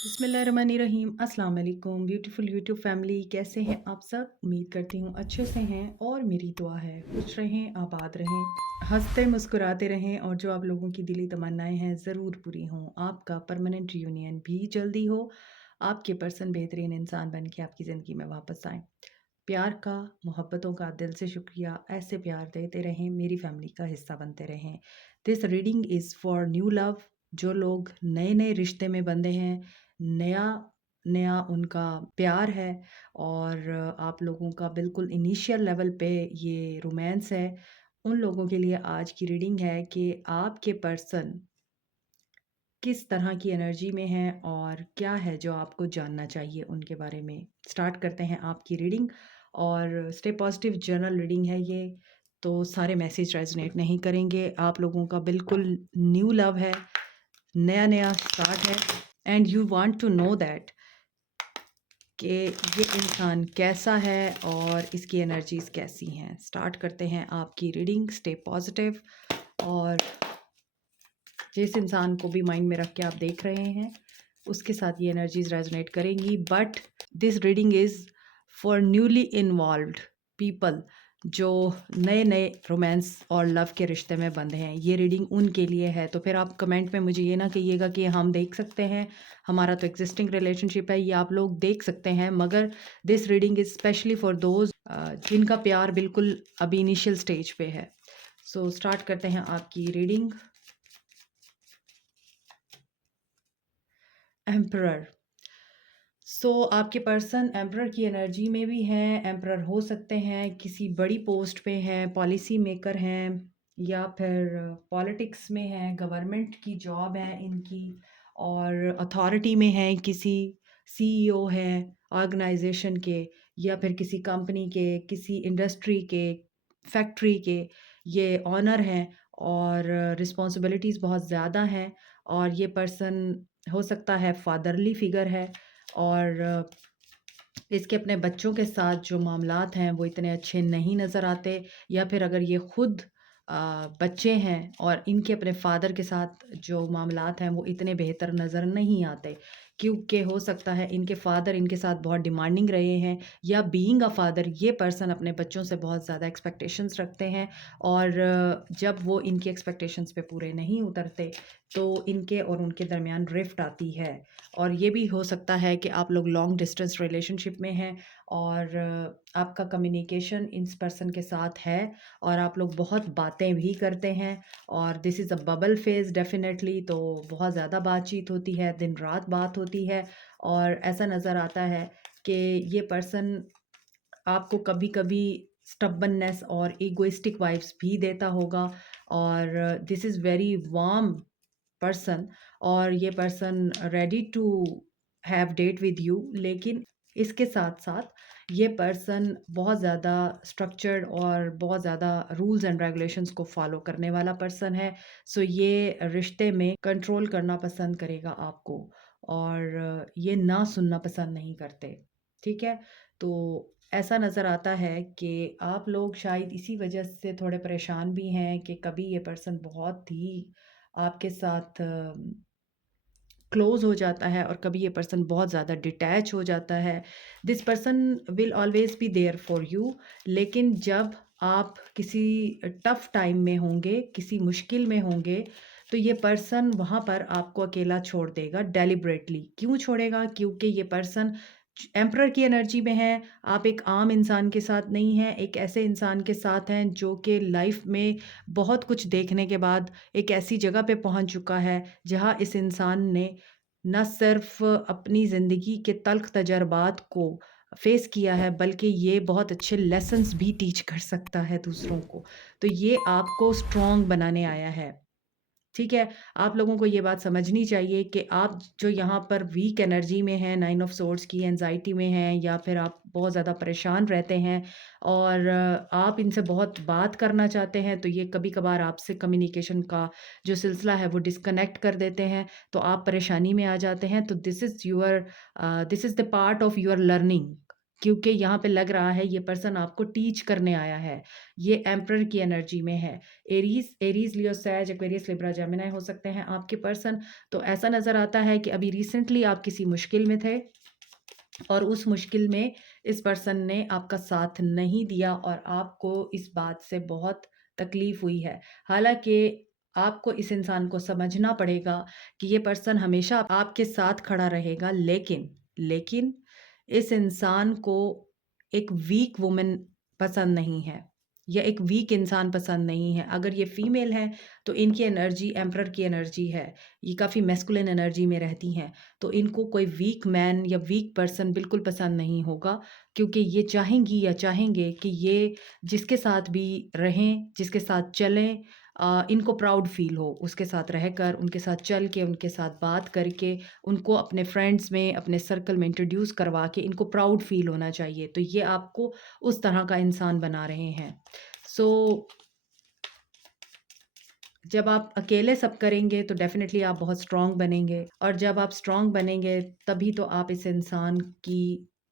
बिस्मिल्लाहिर्रहमानिर्रहीम अस्सलाम वालेकुम ब्यूटीफुल यूट्यूब फैमिली, कैसे हैं आप सब? उम्मीद करती हूँ अच्छे से हैं और मेरी दुआ है खुश रहें, आबाद रहें, हंसते मुस्कुराते रहें और जो आप लोगों की दिली तमन्नाएं हैं ज़रूर पूरी हों। आपका परमानेंट रियूनियन भी जल्दी हो, आपके पर्सन बेहतरीन इंसान बन के आपकी ज़िंदगी में वापस आएँ। प्यार का, मोहब्बतों का दिल से शुक्रिया। ऐसे प्यार देते रहें, मेरी फैमिली का हिस्सा बनते रहें। This reading is for new love. जो लोग नए-नए रिश्ते में बंधे हैं, नया नया उनका प्यार है और आप लोगों का बिल्कुल इनिशियल लेवल पे ये रोमांस है, उन लोगों के लिए आज की रीडिंग है कि आपके पर्सन किस तरह की एनर्जी में हैं और क्या है जो आपको जानना चाहिए उनके बारे में। स्टार्ट करते हैं आपकी रीडिंग और स्टे पॉजिटिव जनरल रीडिंग है ये, तो सारे मैसेज रेजोनेट नहीं करेंगे। आप लोगों का बिल्कुल न्यू लव है, नया-नया स्टार्ट है and you want to know that कि ये इंसान कैसा है और इसकी एनर्जीज़ कैसी हैं। स्टार्ट करते हैं आपकी रीडिंग। स्टे पॉजिटिव और जिस इंसान को भी माइंड में रख के आप देख रहे हैं, उसके साथ ये एनर्जीज़ रेज़ोनेट करेंगी। But this reading is for newly involved people, जो नए-नए रोमांस और लव के रिश्ते में बंधे हैं। ये रीडिंग उनके लिए है। तो फिर आप कमेंट में मुझे ये ना कहिएगा कि हम देख सकते हैं, हमारा तो एक्सिस्टिंग रिलेशनशिप है, ये आप लोग देख सकते हैं। मगर this reading is specially for those जिनका प्यार बिल्कुल अभी इनिशियल स्टेज पे है। सो स्टार्ट करते हैं आपकी रीडिंग। एम्परर। आपके पर्सन एम्परर की एनर्जी में भी हैं। एम्परर हो सकते हैं, किसी बड़ी पोस्ट पे हैं, पॉलिसी मेकर हैं या फिर पॉलिटिक्स में हैं, गवर्नमेंट की जॉब है इनकी और अथॉरिटी में हैं, किसी सीईओ हैं ऑर्गेनाइजेशन के या फिर किसी कंपनी के, किसी इंडस्ट्री के, फैक्ट्री के ये ऑनर हैं और रिस्पॉन्सिबिलिटीज़ बहुत ज़्यादा हैं। और ये पर्सन हो सकता है फादरली फिगर है और इसके अपने बच्चों के साथ जो मामलात हैं वो इतने अच्छे नहीं नज़र आते, या फिर अगर ये खुद बच्चे हैं और इनके अपने फादर के साथ जो मामलात हैं वो इतने बेहतर नज़र नहीं आते, क्योंकि हो सकता है इनके फादर इनके साथ बहुत डिमांडिंग रहे हैं या बीइंग अ फादर ये पर्सन अपने बच्चों से बहुत ज़्यादा एक्सपेक्टेशंस रखते हैं और जब वो इनकी एक्सपेक्टेशंस पे पूरे नहीं उतरते तो इनके और उनके दरमियान रिफ्ट आती है। और ये भी हो सकता है कि आप लोग लॉन्ग डिस्टेंस रिलेशनशिप में हैं और आपका कम्युनिकेशन इस पर्सन के साथ है और आप लोग बहुत बातें भी करते हैं और this is a bubble phase definitely. तो बहुत ज़्यादा बातचीत होती है, दिन रात बात होती है और ऐसा नज़र आता है कि ये पर्सन आपको कभी-कभी स्टबर्ननेस और इगोइस्टिक वाइब्स भी देता होगा और this is very warm person और ये person ready to have date with you. लेकिन इसके साथ-साथ ये पर्सन बहुत ज़्यादा स्ट्रक्चर्ड और बहुत ज़्यादा रूल्स एंड रेगुलेशंस को फ़ॉलो करने वाला पर्सन है। ये रिश्ते में कंट्रोल करना पसंद करेगा आपको और ये ना सुनना पसंद नहीं करते, ठीक है? तो ऐसा नज़र आता है कि आप लोग शायद इसी वजह से थोड़े परेशान भी हैं कि कभी ये पर्सन बहुत ही आपके साथ क्लोज़ हो जाता है और कभी ये पर्सन बहुत ज़्यादा डिटैच हो जाता है। This person will always be there for you, लेकिन जब आप किसी टफ़ टाइम में होंगे, किसी मुश्किल में होंगे, तो ये पर्सन वहाँ पर आपको अकेला छोड़ देगा डेलिबरेटली। क्यों छोड़ेगा? क्योंकि ये पर्सन एम्परर की एनर्जी में है। आप एक आम इंसान के साथ नहीं हैं, एक ऐसे इंसान के साथ हैं जो कि लाइफ़ में बहुत कुछ देखने के बाद एक ऐसी जगह पे पहुँच चुका है, जहाँ इस इंसान ने ना सिर्फ़ अपनी ज़िंदगी के तल्ख़ तजर्बात को फ़ेस किया है, बल्कि ये बहुत अच्छे लेसन्स भी टीच कर सकता है दूसरों को। तो ये आपको स्ट्रॉन्ग बनाने आया है। ठीक है? आप लोगों को ये बात समझनी चाहिए कि आप जो यहाँ पर वीक एनर्जी में हैं, 9 ऑफ सोर्ड्स की एंग्ज़ायटी में हैं या फिर आप बहुत ज़्यादा परेशान रहते हैं और आप इनसे बहुत बात करना चाहते हैं, तो ये कभी-कभार आपसे कम्युनिकेशन का जो सिलसिला है वो डिस्कनेक्ट कर देते हैं, तो आप परेशानी में आ जाते हैं। तो this is the part of your learning, क्योंकि यहाँ पे लग रहा है ये पर्सन आपको टीच करने आया है। ये एम्परर की एनर्जी में है। एरीज़, लियो, सैज, एक्वेरियस, लिब्रा, जेमिनी हो सकते हैं आपके पर्सन। तो ऐसा नज़र आता है कि अभी रिसेंटली आप किसी मुश्किल में थे और उस मुश्किल में इस पर्सन ने आपका साथ नहीं दिया और आपको इस बात से बहुत तकलीफ़ हुई है। हालाँकि आपको इस इंसान को समझना पड़ेगा कि ये पर्सन हमेशा आपके साथ खड़ा रहेगा, लेकिन इस इंसान को एक वीक वुमन पसंद नहीं है या एक वीक इंसान पसंद नहीं है। अगर ये फीमेल है तो इनकी एनर्जी एम्परर की एनर्जी है। ये काफ़ी मैस्कुलिन एनर्जी में रहती हैं। तो इनको कोई वीक मैन या वीक पर्सन बिल्कुल पसंद नहीं होगा, क्योंकि ये चाहेंगी या चाहेंगे कि ये जिसके साथ भी रहें, जिसके साथ चलें, इनको प्राउड फ़ील हो उसके साथ रहकर, उनके साथ चल के, उनके साथ बात करके, उनको अपने फ्रेंड्स में, अपने सर्कल में इंट्रोड्यूस करवा के इनको प्राउड फ़ील होना चाहिए। तो ये आपको उस तरह का इंसान बना रहे हैं। सो जब आप अकेले सब करेंगे तो डेफ़िनेटली आप बहुत स्ट्रॉन्ग बनेंगे और जब आप स्ट्रॉन्ग बनेंगे तभी तो आप इस इंसान की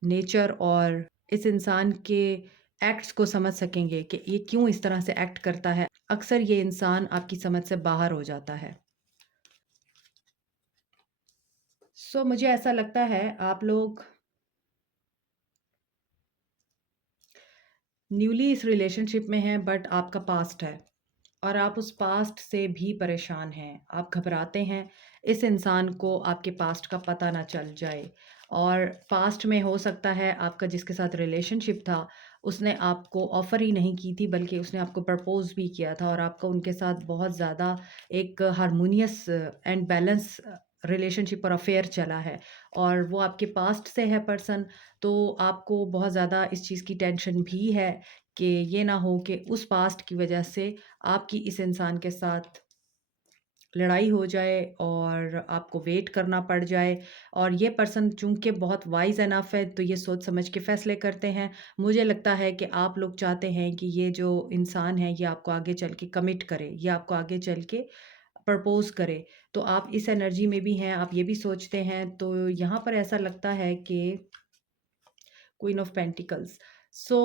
नेचर और इस इंसान के एक्ट्स को समझ सकेंगे कि ये क्यों इस तरह से एक्ट करता है। अक्सर ये इंसान आपकी समझ से बाहर हो जाता है। सो मुझे ऐसा लगता है आप लोग न्यूली इस रिलेशनशिप में हैं, बट आपका पास्ट है और आप उस पास्ट से भी परेशान हैं। आप घबराते हैं इस इंसान को आपके पास्ट का पता ना चल जाए और पास्ट में हो सकता है आपका जिसके साथ रिलेशनशिप था, उसने आपको ऑफ़र ही नहीं की थी बल्कि उसने आपको प्रपोज़ भी किया था और आपका उनके साथ बहुत ज़्यादा एक हार्मोनियस एंड बैलेंस रिलेशनशिप और अफ़ेयर चला है और वो आपके पास्ट से है पर्सन। तो आपको बहुत ज़्यादा इस चीज़ की टेंशन भी है कि ये ना हो कि उस पास्ट की वजह से आपकी इस इंसान के साथ लड़ाई हो जाए और आपको वेट करना पड़ जाए। और ये पर्सन चूँकि बहुत वाइज़ इनफ है तो ये सोच समझ के फ़ैसले करते हैं। मुझे लगता है कि आप लोग चाहते हैं कि ये जो इंसान है ये आपको आगे चल के कमिट करे, ये आपको आगे चल के प्रपोज़ करे। तो आप इस एनर्जी में भी हैं, आप ये भी सोचते हैं। तो यहाँ पर ऐसा लगता है कि क्वीन ऑफ पेंटिकल्स। सो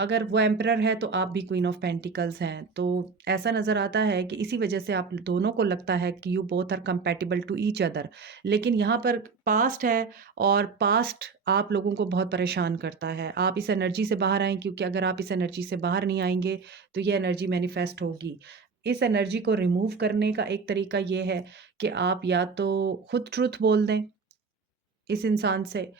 अगर वो एम्परर है तो आप भी क्वीन ऑफ पेंटिकल्स हैं। तो ऐसा नज़र आता है कि इसी वज़ह से आप दोनों को लगता है कि you both are compatible to each other. लेकिन यहाँ पर पास्ट है और पास्ट आप लोगों को बहुत परेशान करता है। आप इस एनर्जी से बाहर आएँ, क्योंकि अगर आप इस एनर्जी से बाहर नहीं आएँगे तो ये एनर्जी मैनिफेस्ट होगी। इस एनर्जी को रिमूव करने का एक तरीका ये है कि आप या तो खुद ट्रुथ बोल दें इस इंसान से,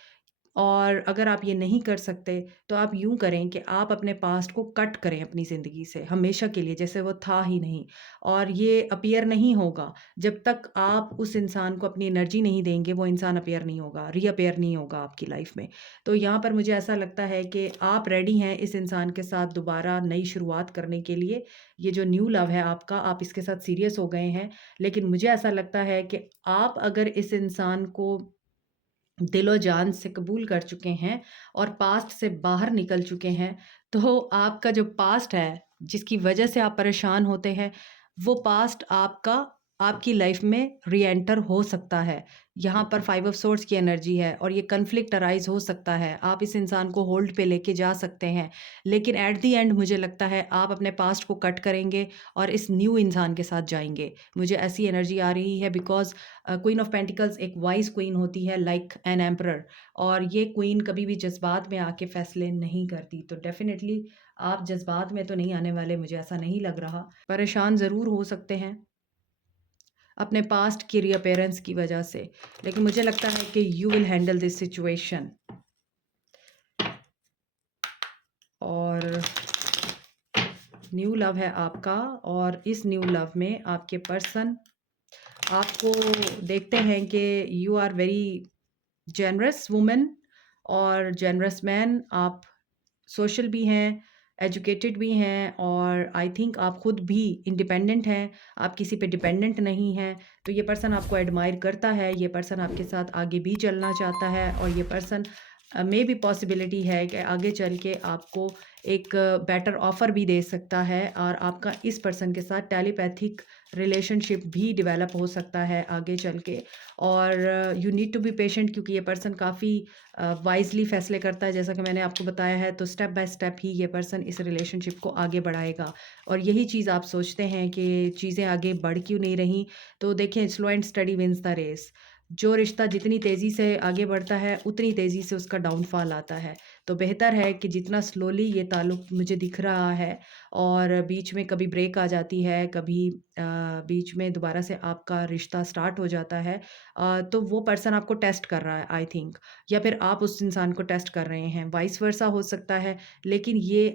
और अगर आप ये नहीं कर सकते, तो आप यूँ करें कि आप अपने पास्ट को कट करें अपनी ज़िंदगी से हमेशा के लिए, जैसे वो था ही नहीं। और ये अपीयर नहीं होगा, जब तक आप उस इंसान को अपनी एनर्जी नहीं देंगे, वो इंसान अपीयर नहीं होगा, रीअपीयर नहीं होगा आपकी लाइफ़ में। तो यहाँ पर मुझे ऐसा लगता है कि आप रेडी हैं इस इंसान के साथ दोबारा नई शुरुआत करने के लिए। ये जो न्यू लव है आपका, आप इसके साथ सीरियस हो गए हैं। लेकिन मुझे ऐसा लगता है कि आप अगर इस इंसान को दिलो-जान से कबूल कर चुके हैं और पास्ट से बाहर निकल चुके हैं, तो आपका जो पास्ट है, जिसकी वजह से आप परेशान होते हैं, वो पास्ट आपका आपकी लाइफ़ में री-एंटर हो सकता है। यहाँ पर 5 ऑफ सोर्ड्स की एनर्जी है और ये कॉन्फ्लिक्ट अराइज़ हो सकता है। आप इस इंसान को होल्ड पे लेके जा सकते हैं, लेकिन एट द एंड मुझे लगता है आप अपने पास्ट को कट करेंगे और इस न्यू इंसान के साथ जाएँगे। मुझे ऐसी एनर्जी आ रही है बिकॉज़ क्वीन ऑफ पेंटिकल्स एक वाइज़ क्वीन होती है लाइक एन एम्परर, और ये क्वीन कभी भी जज़्बात में आके फ़ैसले नहीं करती। तो डेफ़िनिटली आप जज़्बात में तो नहीं आने वाले, मुझे ऐसा नहीं लग रहा। परेशान ज़रूर हो सकते हैं अपने पास्ट की रीअपीयरेंस की वजह से, लेकिन मुझे लगता है कि you will handle this situation. और न्यू लव है आपका और इस न्यू लव में आपके पर्सन आपको देखते हैं कि you are very generous woman और जेनरस मैन। आप सोशल भी हैं, एजुकेटेड भी हैं और आई थिंक आप खुद भी इंडिपेंडेंट हैं, आप किसी पे डिपेंडेंट नहीं हैं। तो ये पर्सन आपको एडमायर करता है, ये पर्सन आपके साथ आगे भी चलना चाहता है और ये पर्सन मे बी पॉसिबिलिटी है कि आगे चल के आपको एक बेटर ऑफ़र भी दे सकता है और आपका इस पर्सन के साथ टेलीपैथिक रिलेशनशिप भी डेवलप हो सकता है आगे चल के। और you need to be patient, क्योंकि ये पर्सन काफ़ी वाइज़ली फ़ैसले करता है, जैसा कि मैंने आपको बताया है। तो स्टेप बाय स्टेप ही ये पर्सन इस रिलेशनशिप को आगे बढ़ाएगा। और यही चीज़ आप सोचते हैं कि चीज़ें आगे बढ़ क्यों नहीं रही, तो देखिए, slow and steady wins the race. जो रिश्ता जितनी तेज़ी से आगे बढ़ता है, उतनी तेज़ी से उसका डाउनफॉल आता है। तो बेहतर है कि जितना स्लोली ये ताल्लुक मुझे दिख रहा है, और बीच में कभी ब्रेक आ जाती है, कभी बीच में दोबारा से आपका रिश्ता स्टार्ट हो जाता है, तो वो पर्सन आपको टेस्ट कर रहा है, आई थिंक। या फिर आप उस इंसान को टेस्ट कर रहे हैं, वाइस वर्सा हो सकता है। लेकिन ये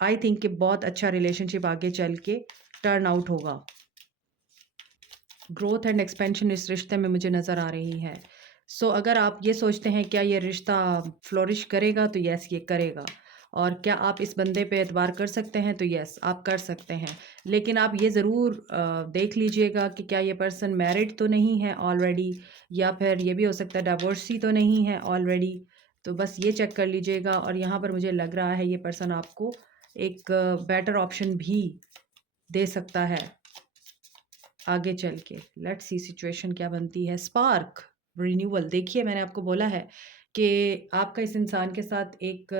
आई थिंक कि बहुत अच्छा रिलेशनशिप आगे चल के टर्न आउट होगा। ग्रोथ एंड एक्सपेंशन इस रिश्ते में मुझे नज़र आ रही है। सो अगर आप ये सोचते हैं क्या ये रिश्ता फ्लोरिश करेगा, तो यस, ये करेगा। और क्या आप इस बंदे पे एतबार कर सकते हैं, तो यस, आप कर सकते हैं। लेकिन आप ये ज़रूर देख लीजिएगा कि क्या ये पर्सन मैरिड तो नहीं है ऑलरेडी, या फिर ये भी हो सकता है डिवोर्सी तो नहीं है ऑलरेडी। तो बस ये चेक कर लीजिएगा। और यहाँ पर मुझे लग रहा है ये पर्सन आपको एक बेटर ऑप्शन भी दे सकता है आगे चल के। लेट्स सी सिचुएशन क्या बनती है। स्पार्क रिन्यूअल, देखिए मैंने आपको बोला है कि आपका इस इंसान के साथ एक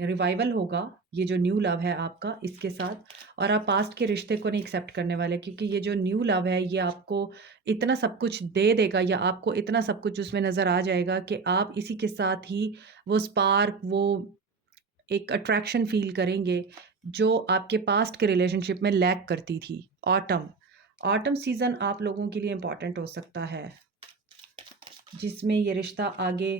रिवाइवल होगा। ये जो न्यू लव है आपका इसके साथ, और आप पास्ट के रिश्ते को नहीं एक्सेप्ट करने वाले, क्योंकि ये जो न्यू लव है ये आपको इतना सब कुछ दे देगा, या आपको इतना सब कुछ उसमें नज़र आ जाएगा कि आप इसी के साथ ही वो स्पार्क, वो एक अट्रैक्शन फ़ील करेंगे, जो आपके पास्ट के रिलेशनशिप में लैक करती थी। ऑटम, ऑटम सीज़न आप लोगों के लिए इम्पॉर्टेंट हो सकता है, जिसमें ये रिश्ता आगे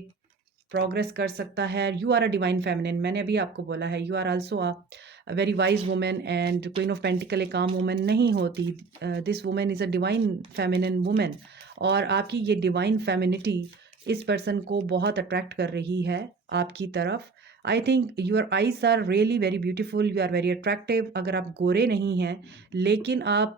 प्रोग्रेस कर सकता है। You are a divine feminine, मैंने अभी आपको बोला है, you are also a very wise woman, and queen of pentacle एक आम वुमन नहीं होती। This woman is a divine feminine woman. और आपकी ये डिवाइन फेमिनिटी इस पर्सन को बहुत अट्रैक्ट कर रही है आपकी तरफ। I think your eyes are really very beautiful, you are very attractive. अगर आप गोरे नहीं हैं, लेकिन आप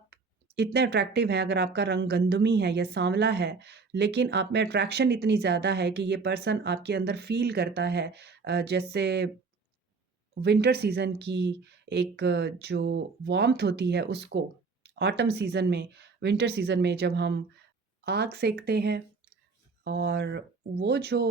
इतने अट्रैक्टिव हैं, अगर आपका रंग गंदमी है या सांवला है, लेकिन आप में अट्रैक्शन इतनी ज़्यादा है कि ये पर्सन आपके अंदर फ़ील करता है जैसे विंटर सीज़न की एक जो वार्मथ होती है उसको, ऑटम सीज़न में, विंटर सीज़न में जब हम आग सेकते हैं, और वो जो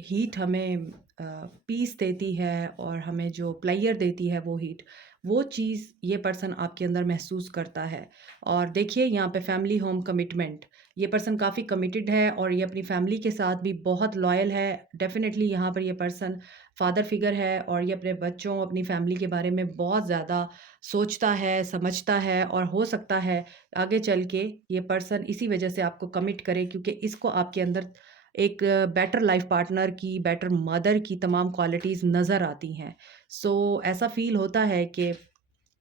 हीट हमें पीस देती है और हमें जो प्लेज़र देती है वो हीट, वो चीज़ ये पर्सन आपके अंदर महसूस करता है। और देखिए यहाँ पे फैमिली होम कमिटमेंट, ये पर्सन काफ़ी कमिटेड है और ये अपनी फैमिली के साथ भी बहुत लॉयल है। डेफ़िनेटली यहाँ पर ये पर्सन फादर फिगर है, और ये अपने बच्चों, अपनी फैमिली के बारे में बहुत ज़्यादा सोचता है, समझता है। और हो सकता है आगे चल के ये पर्सन इसी वजह से आपको कमिट करे, क्योंकि इसको आपके अंदर एक बेटर लाइफ पार्टनर की, बेटर मदर की तमाम क्वालिटीज़ नज़र आती हैं। सो ऐसा फ़ील होता है कि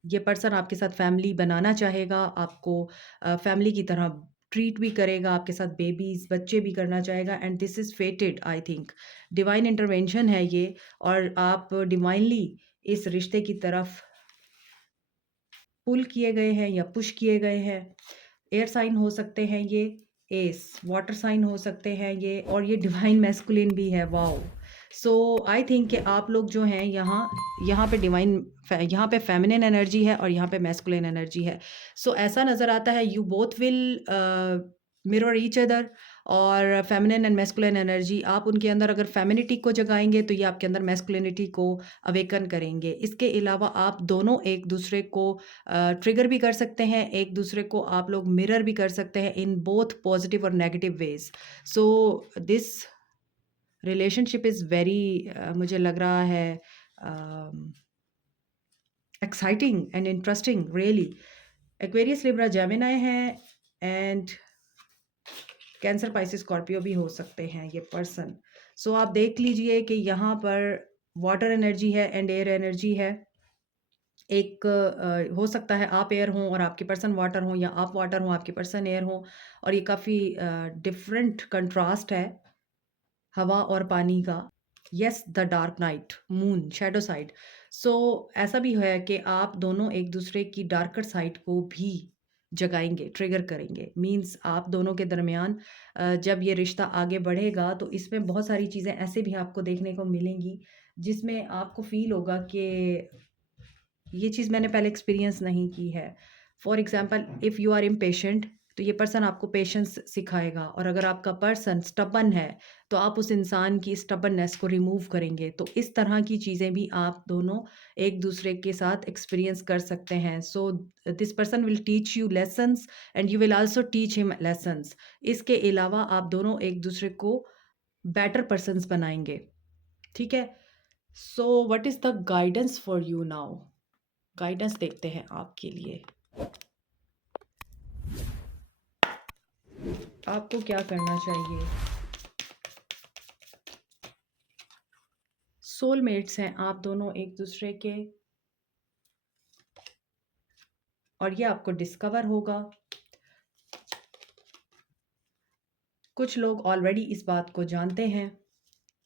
ये पर्सन आपके साथ फैमिली बनाना चाहेगा, आपको फैमिली की तरह ट्रीट भी करेगा, आपके साथ बेबीज़, बच्चे भी करना चाहेगा, and this is फेटेड, I think. Divine intervention है ये, और आप डिवाइनली इस रिश्ते की तरफ पुल किए गए हैं या पुश किए गए हैं। एयर साइन हो सकते हैं ये, एस वाटर साइन हो सकते हैं ये, और ये डिवाइन मैस्कुलिन भी है। वाओ! सो आई थिंक कि आप लोग जो हैं यहाँ, यहाँ पे डिवाइन यहाँ पे फेमिनिन एनर्जी है और यहाँ पे मैस्कुलिन एनर्जी है। सो ऐसा नज़र आता है you both will mirror each other. और फेमिनिन एंड मैस्कुलिन एनर्जी, आप उनके अंदर अगर फेमिनिटी को जगाएँगे, तो ये आपके अंदर मैस्कुलिनिटी को अवेकन करेंगे। इसके अलावा आप दोनों एक दूसरे को ट्रिगर भी कर सकते हैं, एक दूसरे को आप लोग मिरर भी कर सकते हैं इन बोथ पॉजिटिव और negative ways. So this relationship is very मुझे लग रहा है exciting and interesting really. Aquarius, Libra, Gemini हैं, एंड कैंसर, पाइसिस, स्कॉर्पियो भी हो सकते हैं ये पर्सन। सो आप देख लीजिए कि यहाँ पर वाटर एनर्जी है एंड एयर एनर्जी है। एक हो सकता है आप एयर हों और आपके पर्सन वाटर हों, या आप वाटर हों, आपके पर्सन एयर हों, और ये काफ़ी डिफरेंट कंट्रास्ट है हवा और पानी का। Yes, the dark night, moon, shadow side. So ऐसा भी है कि आप दोनों एक दूसरे की डार्कर साइड को भी जगाएंगे, ट्रिगर करेंगे। मीन्स आप दोनों के दरमियान जब ये रिश्ता आगे बढ़ेगा, तो इसमें बहुत सारी चीज़ें ऐसे भी आपको देखने को मिलेंगी, जिसमें आपको फील होगा कि ये चीज़ मैंने पहले एक्सपीरियंस नहीं की है। For example if you are impatient, तो ये पर्सन आपको पेशेंस सिखाएगा, और अगर आपका पर्सन स्टबन है तो आप उस इंसान की स्टबननेस को रिमूव करेंगे। तो इस तरह की चीज़ें भी आप दोनों एक दूसरे के साथ एक्सपीरियंस कर सकते हैं। So this person will teach you lessons and you will also teach him lessons. इसके अलावा आप दोनों एक दूसरे को बेटर पर्सन्स बनाएंगे। ठीक है। So what is the guidance for you now? Guidance देखते हैं आपके लिए। आपको क्या करना चाहिए? सोलमेट्स हैं आप दोनों एक दूसरे के, और ये आपको डिस्कवर होगा। कुछ लोग ऑलरेडी इस बात को जानते हैं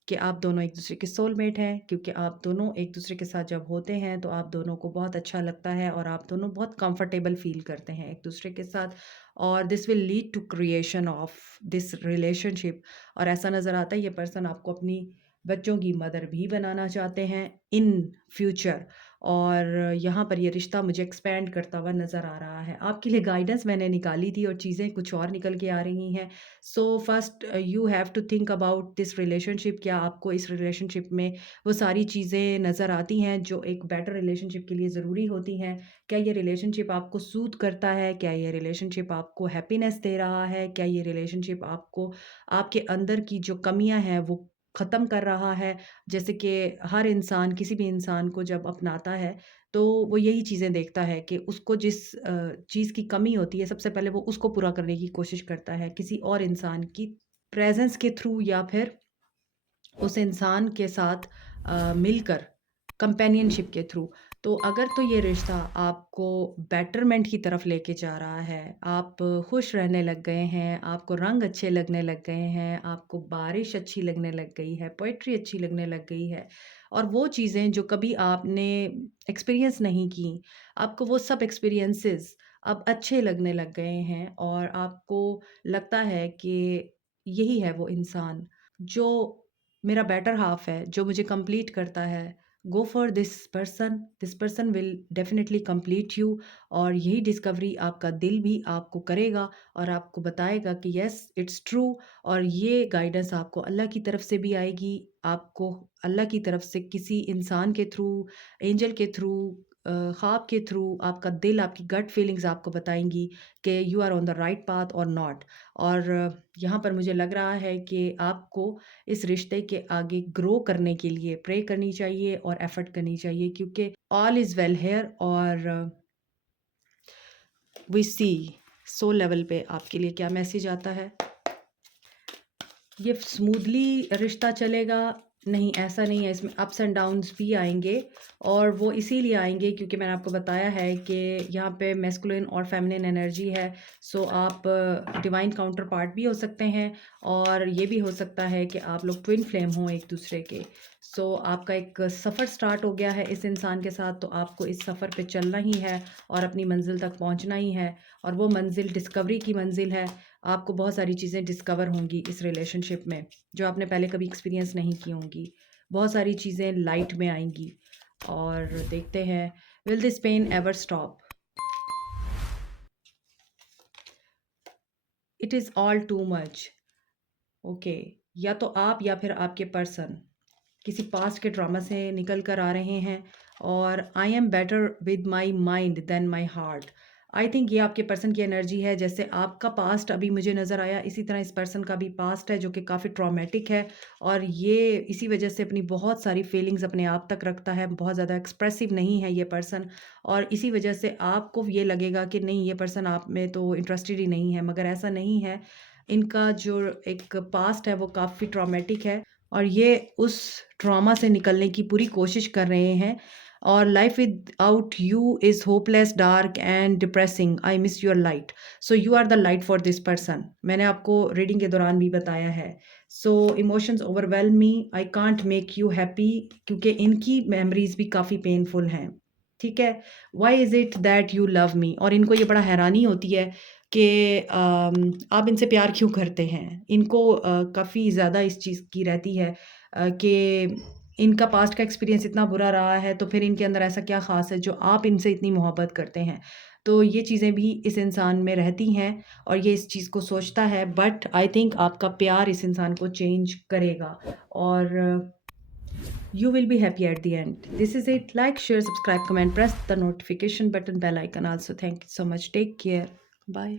कि आप दोनों एक दूसरे के सोलमेट हैं, क्योंकि आप दोनों एक दूसरे के साथ जब होते हैं तो आप दोनों को बहुत अच्छा लगता है और आप दोनों बहुत कंफर्टेबल फील करते हैं एक दूसरे के साथ, और this will lead to creation of this relationship. और ऐसा नज़र आता है ये पर्सन आपको अपनी बच्चों की मदर भी बनाना चाहते हैं इन फ्यूचर, और यहाँ पर ये रिश्ता मुझे एक्सपेंड करता हुआ नज़र आ रहा है। आपके लिए गाइडेंस मैंने निकाली थी और चीज़ें कुछ और निकल के आ रही हैं। So first you have to think about this relationship. क्या आपको इस रिलेशनशिप में वो सारी चीज़ें नज़र आती हैं जो एक बेटर रिलेशनशिप के लिए ज़रूरी होती हैं? क्या ये रिलेशनशिप आपको सूट करता है? क्या ये रिलेशनशिप आपको हैप्पीनेस दे रहा है? क्या ये रिलेशनशिप आपको आपके अंदर की जो कमियां हैं वो ख़त्म कर रहा है? जैसे कि हर इंसान किसी भी इंसान को जब अपनाता है तो वो यही चीज़ें देखता है कि उसको जिस चीज़ की कमी होती है सबसे पहले वो उसको पूरा करने की कोशिश करता है किसी और इंसान की प्रेजेंस के थ्रू, या फिर उस इंसान के साथ मिलकर कंपेनियनशिप के थ्रू। तो अगर तो ये रिश्ता आपको बेटरमेंट की तरफ लेके जा रहा है, आप खुश रहने लग गए हैं, आपको रंग अच्छे लगने लग गए हैं, आपको बारिश अच्छी लगने लग गई है, पोएट्री अच्छी लगने लग गई है, और वो चीज़ें जो कभी आपने एक्सपीरियंस नहीं की, आपको वो सब एक्सपीरियंसेस अब अच्छे लगने लग गए हैं, और आपको लगता है कि यही है वो इंसान जो मेरा बेटर हाफ है, जो मुझे कंप्लीट करता है। Go for this person will definitely complete you, और यही डिस्कवरी आपका दिल भी आपको करेगा और आपको बताएगा कि यस इट्स ट्रू। और ये गाइडेंस आपको अल्लाह की तरफ से भी आएगी, आपको अल्लाह की तरफ से किसी इंसान के थ्रू, एंजल के थ्रू, ख्वाब के थ्रू, आपका दिल, आपकी गट फीलिंग्स आपको बताएंगी कि you are on the right path और नॉट। और यहाँ पर मुझे लग रहा है कि आपको इस रिश्ते के आगे ग्रो करने के लिए प्रे करनी चाहिए और एफर्ट करनी चाहिए, क्योंकि ऑल इज़ वेल हेयर। और वी सी सोल लेवल पे आपके लिए क्या मैसेज आता है। ये स्मूथली रिश्ता चलेगा? नहीं, ऐसा नहीं है, इसमें अप्स एंड डाउन्स भी आएँगे, और वो इसीलिए आएँगे क्योंकि मैंने आपको बताया है कि यहाँ पे मैस्कुलिन और फेमिनिन एनर्जी है। सो आप डिवाइन काउंटर पार्ट भी हो सकते हैं, और ये भी हो सकता है कि आप लोग ट्विन फ्लेम हों एक दूसरे के। सो आपका एक सफ़र स्टार्ट हो गया है इस इंसान के साथ, तो आपको इस सफ़र पे चलना ही है और अपनी मंज़िल तक पहुँचना ही है, और वो मंज़िल डिस्कवरी की मंज़िल है। आपको बहुत सारी चीज़ें डिस्कवर होंगी इस रिलेशनशिप में जो आपने पहले कभी एक्सपीरियंस नहीं की होंगी। बहुत सारी चीज़ें लाइट में आएंगी, और देखते हैं will this pain ever stop. It is all too much. Okay, या तो आप या फिर आपके पर्सन किसी पास्ट के ड्रामा से निकल कर आ रहे हैं, और I am better with my mind than my heart. I think ये आपके पर्सन की एनर्जी है। जैसे आपका पास्ट अभी मुझे नज़र आया, इसी तरह इस पर्सन का भी पास्ट है जो कि काफ़ी ट्रॉमेटिक है, और ये इसी वजह से अपनी बहुत सारी फीलिंग्स अपने आप तक रखता है, बहुत ज़्यादा एक्सप्रेसिव नहीं है ये पर्सन, और इसी वजह से आपको ये लगेगा कि नहीं, ये पर्सन आप में तो इंटरेस्टेड ही नहीं है, मगर ऐसा नहीं है। इनका जो एक पास्ट है वो काफ़ी ट्रॉमेटिक है, और ये उस ट्रॉमा से निकलने की पूरी कोशिश कर रहे हैं। और life without you is hopeless, dark and depressing, I miss your light, so you are the light for this person. मैंने आपको रीडिंग के दौरान भी बताया है। So emotions overwhelm me, I can't make you happy, क्योंकि इनकी मेमोरीज भी काफ़ी पेनफुल हैं। ठीक है। Why is it that you love me, और इनको ये बड़ा हैरानी होती है कि आप इनसे प्यार क्यों करते हैं। इनको काफ़ी ज़्यादा इस चीज़ की रहती है कि इनका पास्ट का एक्सपीरियंस इतना बुरा रहा है, तो फिर इनके अंदर ऐसा क्या ख़ास है जो आप इनसे इतनी मोहब्बत करते हैं। तो ये चीज़ें भी इस इंसान में रहती हैं और ये इस चीज़ को सोचता है, बट आई थिंक आपका प्यार इस इंसान को चेंज करेगा और you will be happy at the end. This is it. Like, share, subscribe, comment, press the notification button, bell icon also. Thank you so much. Take care. Bye.